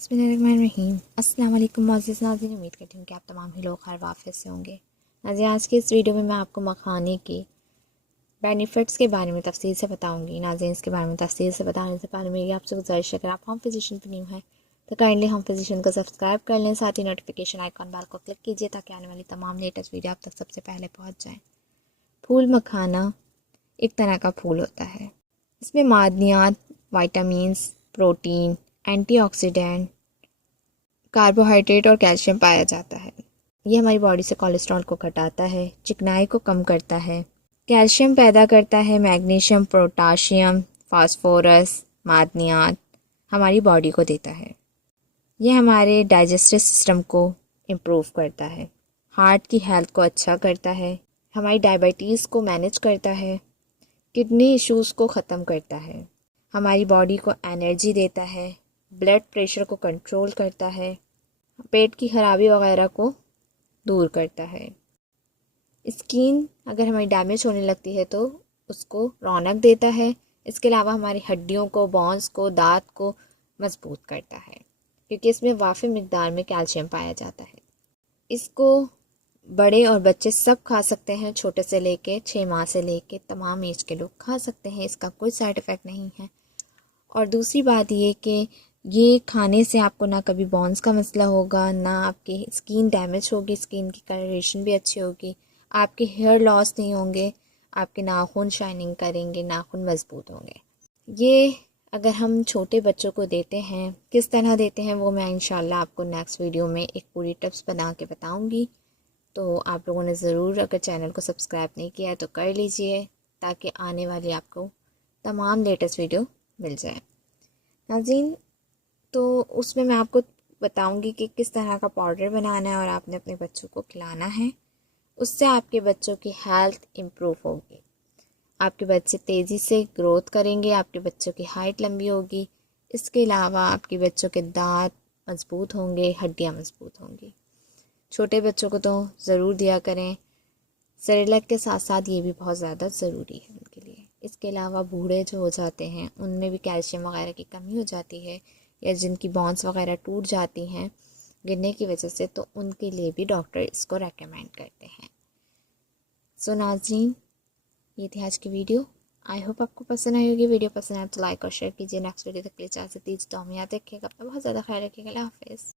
बिस्मिल्लाहिर्रहमानिर्रहीम। अस्सलाम वालेकुम मोअज़्ज़िज़ नाज़रीन, उम्मीद करती हूँ कि आप तमाम ही लोग खैर वाफ़ियत से होंगे। नाज़रीन, आज की इस वीडियो में मैं आपको मखाने के बेनिफिट्स के बारे में तफ़सील से बताऊँगी। नाज़रीन, इसके बारे में तफ़सील से बताने से पहले मेरी आपसे गुज़ारिश है, अगर आप होम फिजिशियन पर न्यू हैं तो काइंडली होम फिजिशियन को सब्सक्राइब कर लें, साथ ही नोटिफिकेशन आइकॉन बेल को क्लिक कीजिए ताकि आने वाली तमाम लेटेस्ट वीडियो आप तक सबसे पहले पहुँच जाएँ। फूल मखाना एक तरह का फूल होता है। इसमें मादनियात, विटामिन्स, प्रोटीन, एंटीऑक्सीडेंट, कार्बोहाइड्रेट और कैल्शियम पाया जाता है। ये हमारी बॉडी से कोलेस्ट्रॉल को घटाता है, चिकनाई को कम करता है, कैल्शियम पैदा करता है, मैग्नीशियम, पोटाशियम, फास्फोरस, मादनियात हमारी बॉडी को देता है। ये हमारे डाइजेस्टिव सिस्टम को इम्प्रूव करता है, हार्ट की हेल्थ को अच्छा करता है, हमारी डायबिटीज़ को मैनेज करता है, किडनी इश्यूज़ को ख़त्म करता है, हमारी बॉडी को एनर्जी देता है, ब्लड प्रेशर को कंट्रोल करता है, पेट की खराबी वगैरह को दूर करता है। स्किन अगर हमारी डैमेज होने लगती है तो उसको रौनक देता है। इसके अलावा हमारी हड्डियों को, बोन्स को, दांत को मजबूत करता है, क्योंकि इसमें वाफ़ी मिकदार में कैल्शियम पाया जाता है। इसको बड़े और बच्चे सब खा सकते हैं, छोटे से लेके 6 माह से लेके तमाम एज के लोग खा सकते हैं। इसका कोई साइड इफ़ेक्ट नहीं है। और दूसरी बात ये कि ये खाने से आपको ना कभी बॉन्स का मसला होगा, ना आपकी स्किन डैमेज होगी, स्किन की कलरेशन भी अच्छी होगी, आपके हेयर लॉस नहीं होंगे, आपके नाखून शाइनिंग करेंगे, नाखून मज़बूत होंगे। ये अगर हम छोटे बच्चों को देते हैं, किस तरह देते हैं वो मैं इंशाल्लाह आपको नेक्स्ट वीडियो में एक पूरी टिप्स बना के बताऊँगी। तो आप लोगों ने ज़रूर अगर चैनल को सब्सक्राइब नहीं किया है तो कर लीजिए, ताकि आने वाली आपको तमाम लेटेस्ट वीडियो मिल जाए। नाज़रीन, तो उसमें मैं आपको बताऊंगी कि किस तरह का पाउडर बनाना है और आपने अपने बच्चों को खिलाना है। उससे आपके बच्चों की हेल्थ इम्प्रूव होगी, आपके बच्चे तेज़ी से ग्रोथ करेंगे, आपके बच्चों की हाइट लंबी होगी। इसके अलावा आपके बच्चों के दांत मजबूत होंगे, हड्डियाँ मजबूत होंगी। छोटे बच्चों को तो ज़रूर दिया करें। सेरेलैक के साथ साथ ये भी बहुत ज़्यादा ज़रूरी है उनके लिए। इसके अलावा बूढ़े जो हो जाते हैं उनमें भी कैल्शियम वगैरह की कमी हो जाती है, या जिनकी बोन्स वगैरह टूट जाती हैं गिरने की वजह से, तो उनके लिए भी डॉक्टर इसको रेकमेंड करते हैं। सो नाज़रीन, ये थी आज की वीडियो। आई होप आपको पसंद आई होगी। वीडियो पसंद आए तो लाइक और शेयर कीजिए। नेक्स्ट वीडियो तक के लिए इजाज़त दीजिए। तो हम याद रखिएगा, अपना बहुत ज़्यादा ख्याल रखिएगा। अल्लाह हाफ़िज़।